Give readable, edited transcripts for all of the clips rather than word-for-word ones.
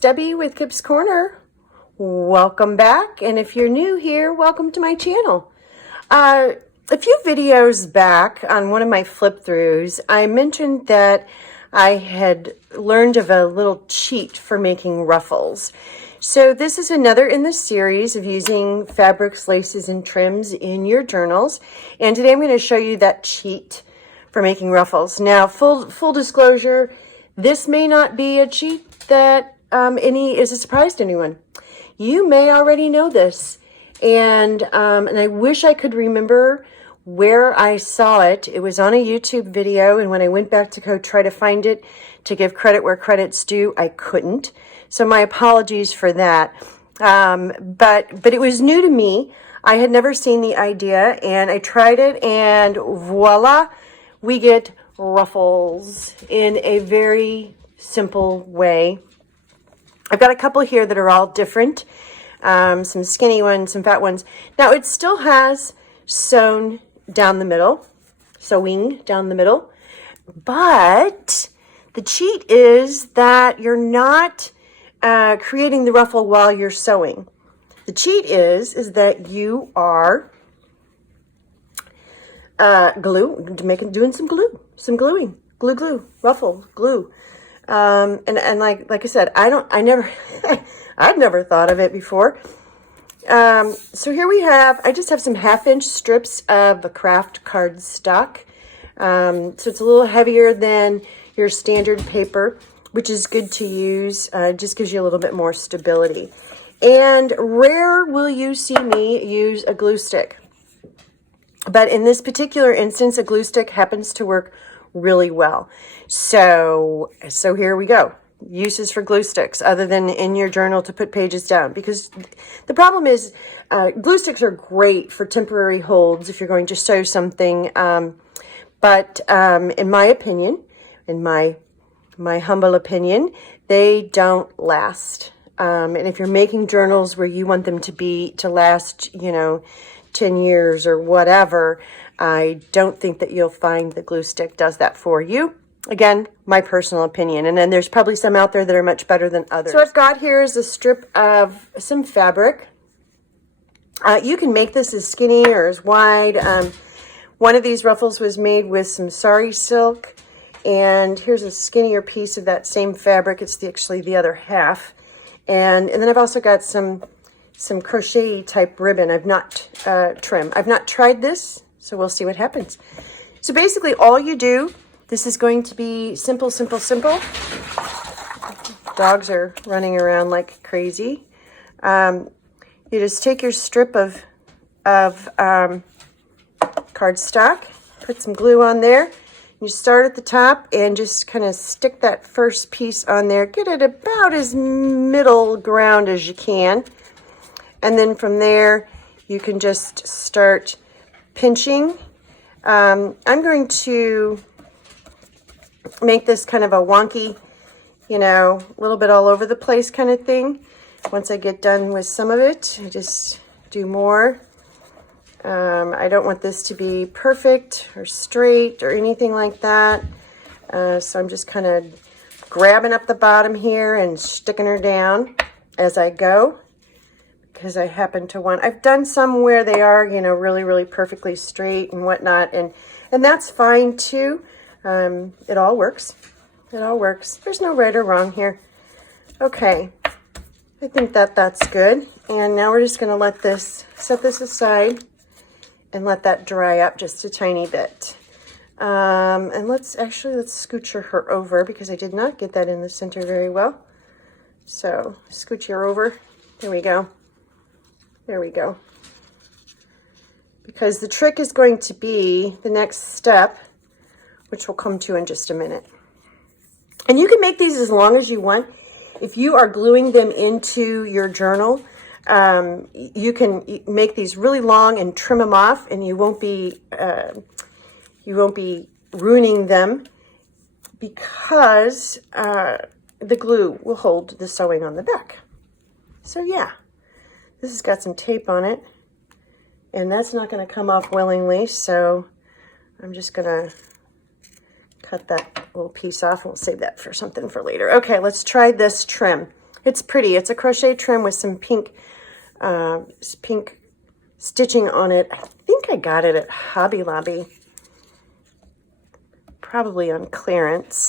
Debbie with Kip's Corner. Welcome back, and if you're new here, welcome to my channel. A few videos back on one of my flip throughs, I mentioned that I had learned of a little cheat for making ruffles. So this is another in the series of using fabrics, laces, and trims in your journals. And today I'm going to show you that cheat for making ruffles. Now, full disclosure, this may not be a cheat that is a surprise to anyone. You may already know this, and I wish I could remember where I saw it. It was on a YouTube video, and when I went back to go try to find it to give credit where credit's due, I couldn't. So my apologies for that. But it was new to me. I had never seen the idea, and I tried it, and voila, we get ruffles in a very simple way. I've got a couple here that are all different. Some skinny ones, some fat ones. Now it still has sewing down the middle, but the cheat is that you're not creating the ruffle while you're sewing. The cheat is that you are doing some gluing, ruffle glue. And like I said, I'd never thought of it before. So here we have, I just have some 1/2-inch strips of a craft cardstock. So it's a little heavier than your standard paper, which is good to use. Just gives you a little bit more stability. And rare will you see me use a glue stick. But in this particular instance, a glue stick happens to work really well. So here we go. Uses for glue sticks other than in your journal to put pages down, because the problem is glue sticks are great for temporary holds if you're going to sew something. But in my opinion, in my humble opinion, they don't last. And if you're making journals where you want them to last, 10 years or whatever, I don't think that you'll find the glue stick does that for you. Again, my personal opinion. And then there's probably some out there that are much better than others. So what I've got here is a strip of some fabric. You can make this as skinny or as wide. One of these ruffles was made with some sari silk. And here's a skinnier piece of that same fabric. It's actually the other half. And then I've also got some crochet type ribbon. I've not trim. I've not tried this, so we'll see what happens. So basically all you do, this is going to be simple. Dogs are running around like crazy. You just take your strip of cardstock, put some glue on there. You start at the top and just kind of stick that first piece on there. Get it about as middle ground as you can. And then from there, you can just start pinching. I'm going to make this kind of a wonky, a little bit all over the place kind of thing. Once I get done with some of it, I just do more. I don't want this to be perfect or straight or anything like that. So I'm just kind of grabbing up the bottom here and sticking her down as I go, because I happen to want, I've done some where they are, really, really perfectly straight and whatnot. And that's fine too. It all works. It all works. There's no right or wrong here. Okay. I think that's good. And now we're just going to set this aside and let that dry up just a tiny bit. And let's scooch her over, because I did not get that in the center very well. So scooch her over. There we go. There we go. Because the trick is going to be the next step, which we'll come to in just a minute. And you can make these as long as you want. If you are gluing them into your journal, you can make these really long and trim them off, and you won't be ruining them, because the glue will hold the sewing on the back. So yeah, this has got some tape on it, and that's not going to come off willingly, so I'm just going to cut that little piece off, and we'll save that for something for later. Okay, let's try this trim. It's pretty. It's a crochet trim with some pink stitching on it. I think I got it at Hobby Lobby. Probably on clearance.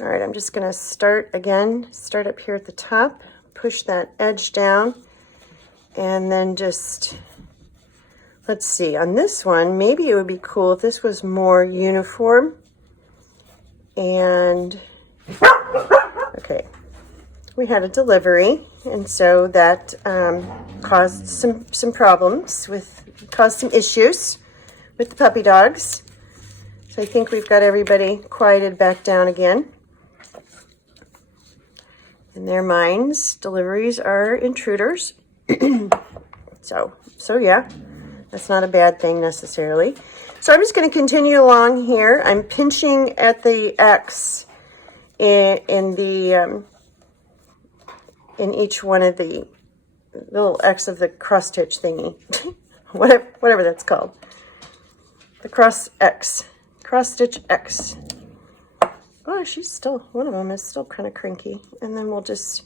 All right, I'm just going to start up here at the top, push that edge down, and then just, let's see, on this one, maybe it would be cool if this was more uniform. And, okay, we had a delivery, and so that caused some problems, caused some issues with the puppy dogs. So I think we've got everybody quieted back down again. In their minds, deliveries are intruders. So yeah, that's not a bad thing necessarily. So I'm just going to continue along here. I'm pinching at the X in each one of the little X of the cross stitch thingy, whatever that's called. The cross stitch X. Oh, one of them is still kind of cranky. And then we'll just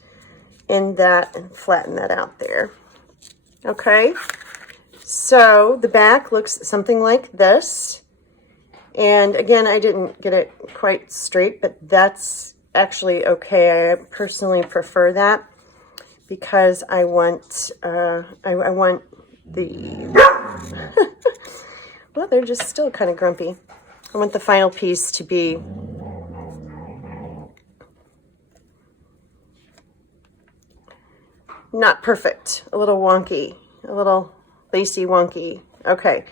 end that and flatten that out there. Okay, so the back looks something like this. And again, I didn't get it quite straight, but that's actually okay. I personally prefer that because I want the, well, they're just still kind of grumpy. I want the final piece to be not perfect, a little wonky, a little lacy wonky. Okay,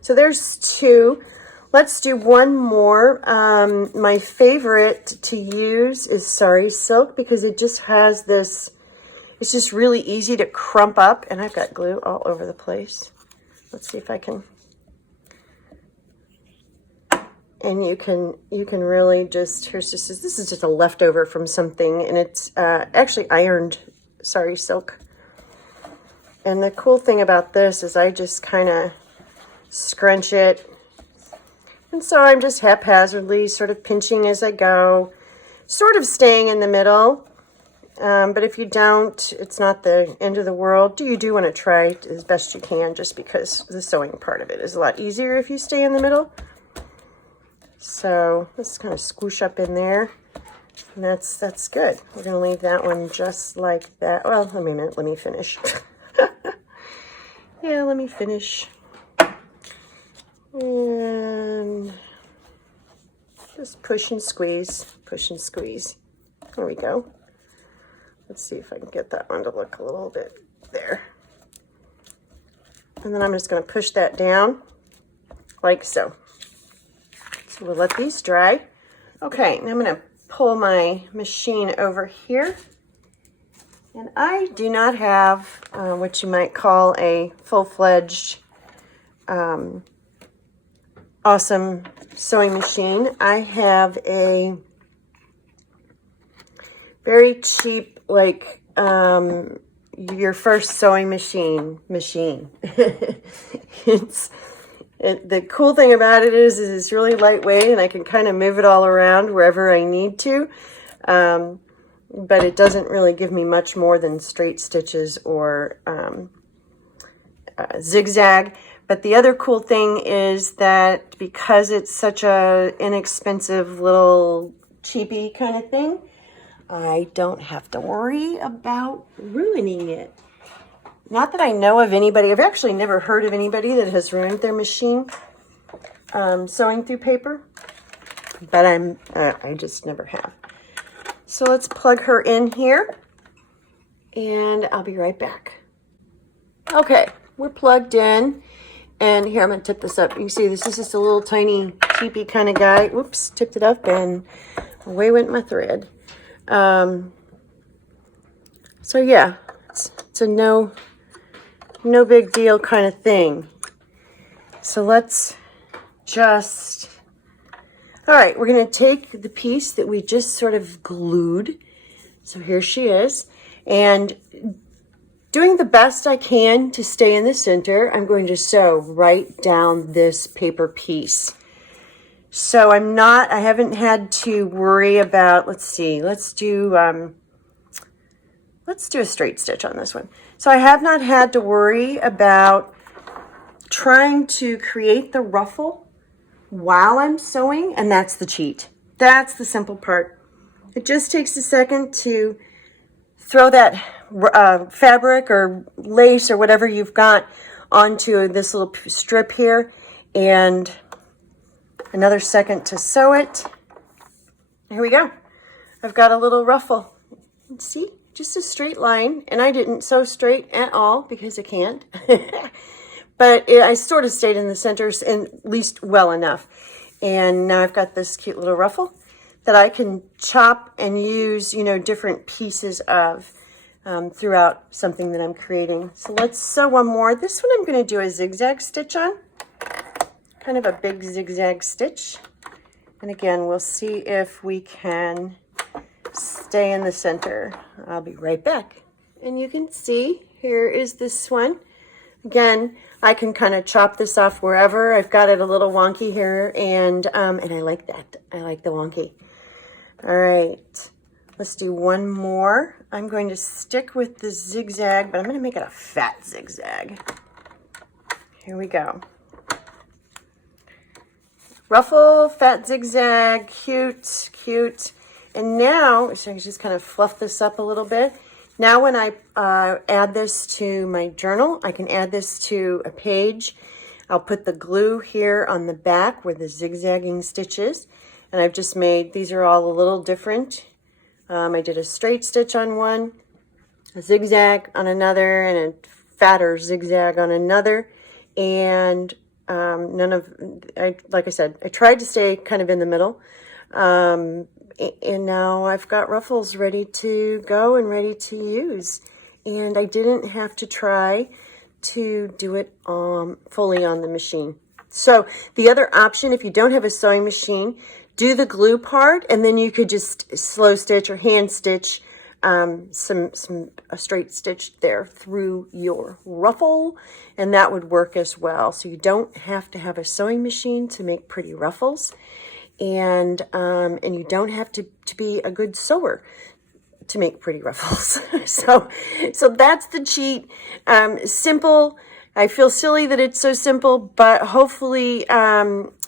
so there's two. Let's do one more. My favorite to use is Sari Silk because it just has this, it's just really easy to crump up, and I've got glue all over the place. Let's see if I can. And you can really just, this is just a leftover from something, and it's actually ironed Sari Silk. And the cool thing about this is I just kind of scrunch it. And so I'm just haphazardly sort of pinching as I go, sort of staying in the middle. But if you don't, it's not the end of the world. You do want to try as best you can, just because the sewing part of it is a lot easier if you stay in the middle. So let's kind of squish up in there. And that's good. We're going to leave that one just like that. Well, wait a minute. Let me finish. Yeah, let me finish. And just push and squeeze. Push and squeeze. There we go. Let's see if I can get that one to look a little bit there. And then I'm just going to push that down like so. So we'll let these dry. Okay, now I'm going to pull my machine over here. And I do not have what you might call a full-fledged awesome sewing machine. I have a very cheap, like your first sewing machine. The cool thing about it is it's really lightweight, and I can kind of move it all around wherever I need to. But it doesn't really give me much more than straight stitches or zigzag. But the other cool thing is that because it's such a inexpensive little cheapy kind of thing, I don't have to worry about ruining it. Not that I know of anybody. I've actually never heard of anybody that has ruined their machine sewing through paper, but I just never have. So let's plug her in here, and I'll be right back. Okay, we're plugged in, and here I'm going to tip this up. You can see this is just a little tiny cheapy kind of guy. Whoops, tipped it up, and away went my thread. So yeah, it's a no big deal kind of thing. So let's just, all right, we're going to take the piece that we just sort of glued. So here she is. And doing the best I can to stay in the center, I'm going to sew right down this paper piece. So I haven't had to worry about, let's see, let's do let's do a straight stitch on this one. So I have not had to worry about trying to create the ruffle while I'm sewing, and that's the cheat. That's the simple part. It just takes a second to throw that fabric or lace or whatever you've got onto this little strip here, and another second to sew it. Here we go. I've got a little ruffle. See, just a straight line, and I didn't sew straight at all because I can't. But I sort of stayed in the center, at least well enough. And now I've got this cute little ruffle that I can chop and use, you know, different pieces of throughout something that I'm creating. So let's sew one more. This one I'm going to do a zigzag stitch on, kind of a big zigzag stitch. And again, we'll see if we can stay in the center. I'll be right back. And you can see, here is this one. Again, I can kind of chop this off wherever. I've got it a little wonky here, and I like that. I like the wonky. All right, let's do one more. I'm going to stick with the zigzag, but I'm going to make it a fat zigzag. Here we go. Ruffle, fat zigzag, cute, cute. And now, so I can just kind of fluff this up a little bit. Now when I add this to my journal, I can add this to a page. I'll put the glue here on the back where the zigzagging stitches. And I've just made, these are all a little different. I did a straight stitch on one, a zigzag on another, and a fatter zigzag on another. And like I said, I tried to stay kind of in the middle. And now I've got ruffles ready to go and ready to use. And I didn't have to try to do it fully on the machine. So the other option, if you don't have a sewing machine, do the glue part, and then you could just slow stitch or hand stitch a straight stitch there through your ruffle, and that would work as well. So you don't have to have a sewing machine to make pretty ruffles, and you don't have to be a good sewer to make pretty ruffles. so that's the cheat. Simple. I feel silly that it's so simple, but hopefully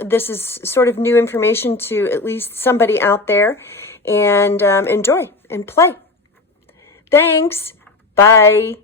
this is sort of new information to at least somebody out there, and enjoy and play. Thanks. Bye.